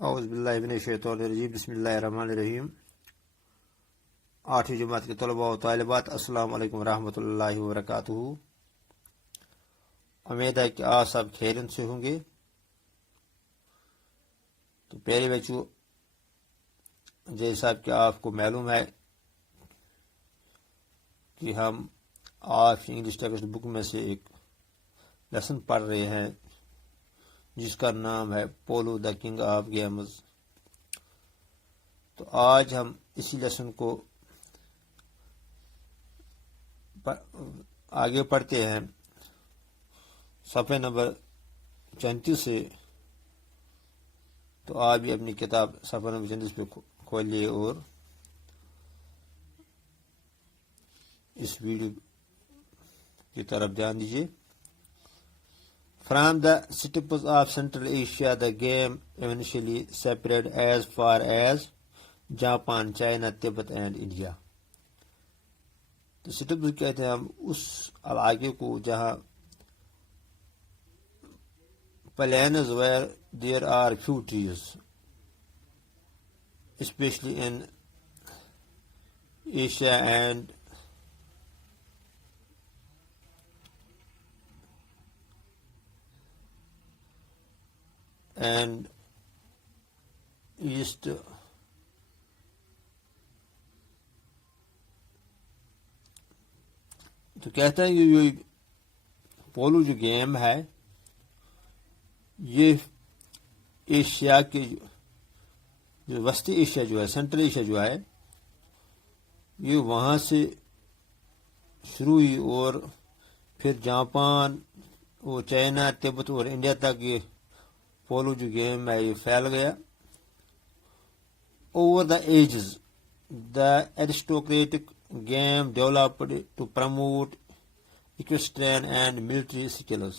اعوذ باللہ من الشیطان الرجیم بسم اللہ الرحمن الرحیم 8ویں جماعت کے طلباء و طالبات السلام علیکم ورحمۃ اللہ وبرکاتہ۔ امید ہے کہ آپ سب خیریت سے ہوں گے۔ تو پہلے بچوں، جیسا کہ آپ کو معلوم ہے کہ ہم آج انگلش ٹیکسٹ بک میں سے ایک لیسن پڑھ رہے ہیں جس کا نام ہے polo the king of games. تو آج ہم اسی لیسن کو آگے پڑھتے ہیں صفحہ نمبر 34 سے۔ تو آپ بھی اپنی کتاب صفحہ نمبر 34 پہ کھولیے اور اس ویڈیو کی طرف دھیان دیجیے۔ From the steppes of Central Asia, the game eventually spread as far as Japan, China, Tibet and India. تو سٹپس کہتے ہیں ہم اس علاقے کو جہاں plains where there are few trees, especially in Asia and East. تو کہتا ہے کہ یہ پولو جو گیم ہے یہ ایشیا کے جو وسطی ایشیا جو ہے، سینٹرل ایشیا جو ہے، یہ وہاں سے شروع ہوئی اور پھر جاپان اور چائنا، تبت اور انڈیا تک یہ پولو جو گیم ہے یہ پھیل گیا۔ Over the ages, the aristocratic game developed to promote equestrian and military skills.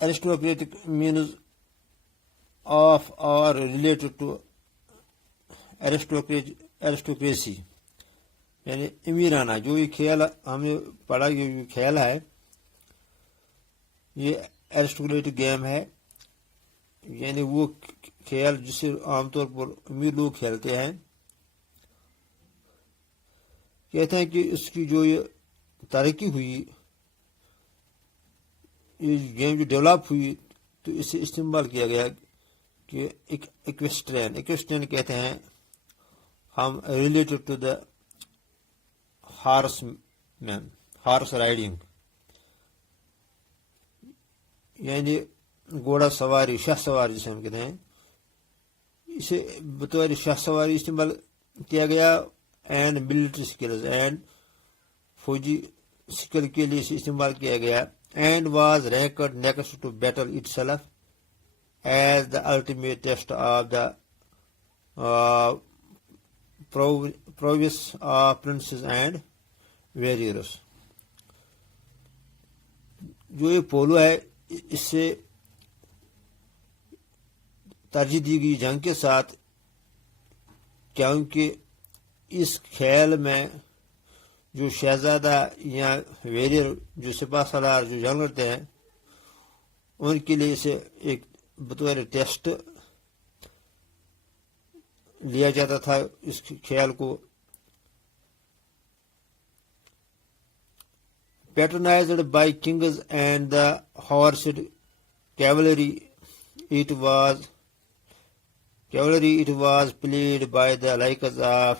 Aristocratic means of or related to aristocracy، یعنی امیرانہ۔ جو یہ کھیل ہم نے پڑھا، یہ کھیل ہے یہ ایرسٹوکریٹک گیم ہے، یعنی وہ کھیل جسے عام طور پر امیر لوگ کھیلتے ہیں۔ کہتے ہیں کہ اس کی جو یہ ترقی ہوئی، یہ گیم جو ڈیولپ ہوئی، تو اسے استعمال کیا گیا کہ ایکویسٹرین کہتے ہیں ہم related to the horse riding, یعنی گھوڑا سواری، شاہ سواری جسے ہم کہتے ہیں، اسے بطور شاہ سواری استعمال کیا گیا۔ اینڈ ملٹری سکلز، اینڈ فوجی سکل کے لیے اسے استعمال کیا گیا۔ And was ranked next to battle itself as the ultimate test of the prowess of princes and warriors. جو یہ پولو ہے اس سے ترجیح دی گئی جنگ کے ساتھ، کیونکہ اس کھیل میں جو شہزادہ یا ویریئر جو سپاہ سالار جو جنگ لڑتے ہیں ان کے لیے اسے ایک بطور ٹیسٹ لیا جاتا تھا اس کھیل کو۔ Patronized by kings and the horsed cavalry, it was played by the likes of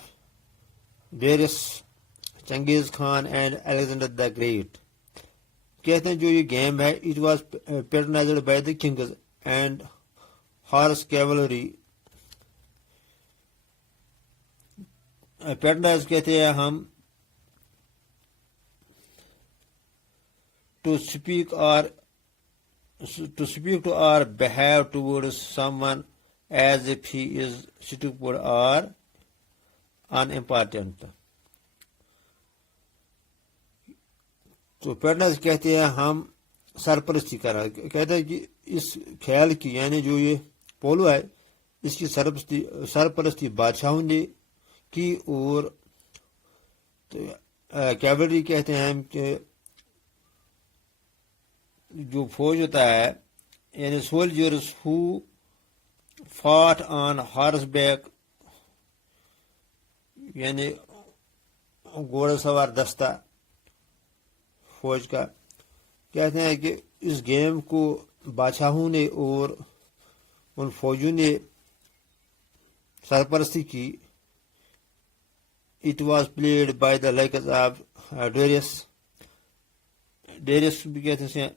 Darius, Genghis Khan and Alexander the Great۔ کہتے ہیں جو یہ گیم ہے it was patronized by the kings and horse cavalry۔ Patronised کہتے ہیں ہم to speak to or behave towards someone as if he is stupid or unimportant۔ تو patronised کہتے ہیں ہم سرپرستی کرنا۔ کہتے ہیں کہ اس کھیل کی، یعنی جو یہ پولو ہے، اس کی سرپرستی بادشاہوں نے کی، اور کیولری کہتے ہیں ہم کہ جو فوج ہوتا ہے یعنی soldiers who fought on horseback, یعنی گھوڑا سوار دستہ فوج کا. کہتے ہیں کہ اس گیم کو بادشاہوں نے اور ان فوجوں نے سرپرستی کی. It was played by the likes of Darius. ڈیرس بھی کہتے ہیں.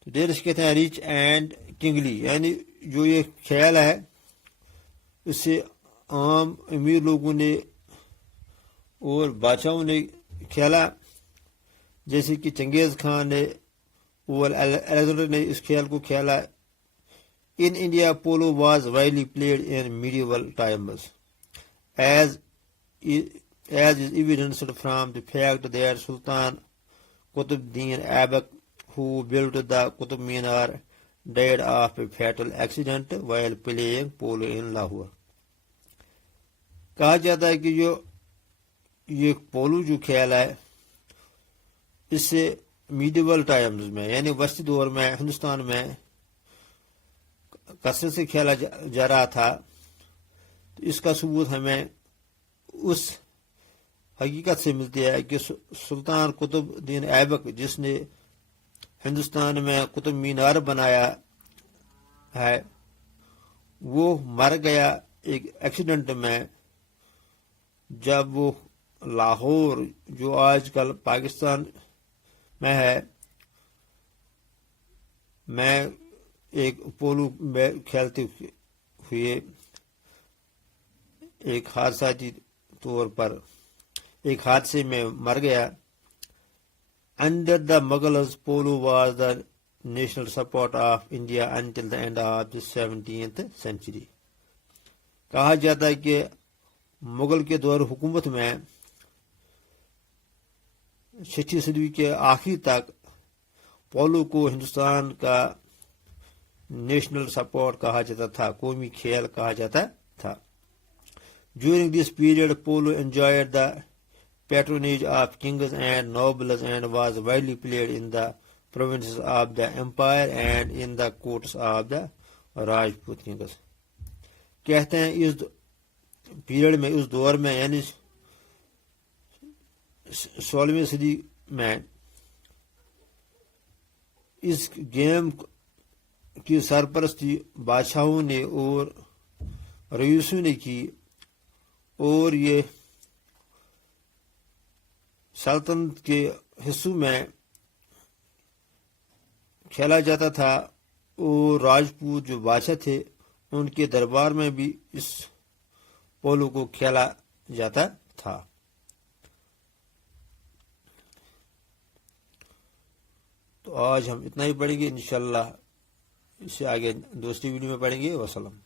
تو ڈیرس کہتے ہیں ریچ اینڈ کنگلی، یعنی جو یہ کھیل ہے اس سے عام امیر لوگوں نے اور بادشاہوں نے کھیلا، جیسے کہ چنگیز خان نے اور الیگزینڈر نے اس کھیل کو کھیلا. In India, polo was widely played in medieval times, as is evidenced from the fact that Sultan Qutb-Din Aibak, who built the Qutb Minar, died of a fatal accident while playing polo in Lahore. کہا جاتا ہے کہ جو یہ polo جو کھیل ہے اس سے میڈیول ٹائمز میں یعنی وسطی دور میں ہندوستان میں کثرت سے کھیلا جا رہا تھا. تو اس کا ثبوت ہمیں اس حقیقت سے ملتی ہے کہ سلطان قطب الدین ایبک، جس نے ہندوستان میں قطب مینار بنایا ہے، وہ مر گیا ایک ایکسیڈنٹ میں جب وہ لاہور جو آج کل پاکستان میں ہے میں ایک پولو میں کھیلتے ہوئے ایک حادثاتی طور پر ایک حادثے میں مر گیا. Under the Mughals, polo was the national sport of India until the end of the 17th century. کہا جاتا ہے کہ مغل کے دور حکومت میں 6 صدی کے آخر تک پولو کو ہندوستان کا نیشنل سپورٹ کہا جاتا تھا، قومی کھیل کہا جاتا تھا. During this period, polo enjoyed the patronage of kings and nobles and was widely played in the provinces of the empire and in the courts of the Rajput kings. کہتے ہیں اس پیریڈ میں، اس دور میں یعنی 16ویں صدی میں اس گیم کی سرپرستی بادشاہوں نے اور رئیسوں نے کی، اور یہ سلطنت کے حصوں میں کھیلا جاتا تھا، اور راجپوت جو بادشاہ تھے ان کے دربار میں بھی اس پولو کو کھیلا جاتا تھا. تو آج ہم اتنا ہی پڑھیں گے، انشاءاللہ اس سے آگے دوسری ویڈیو میں پڑھیں گے. وسلام.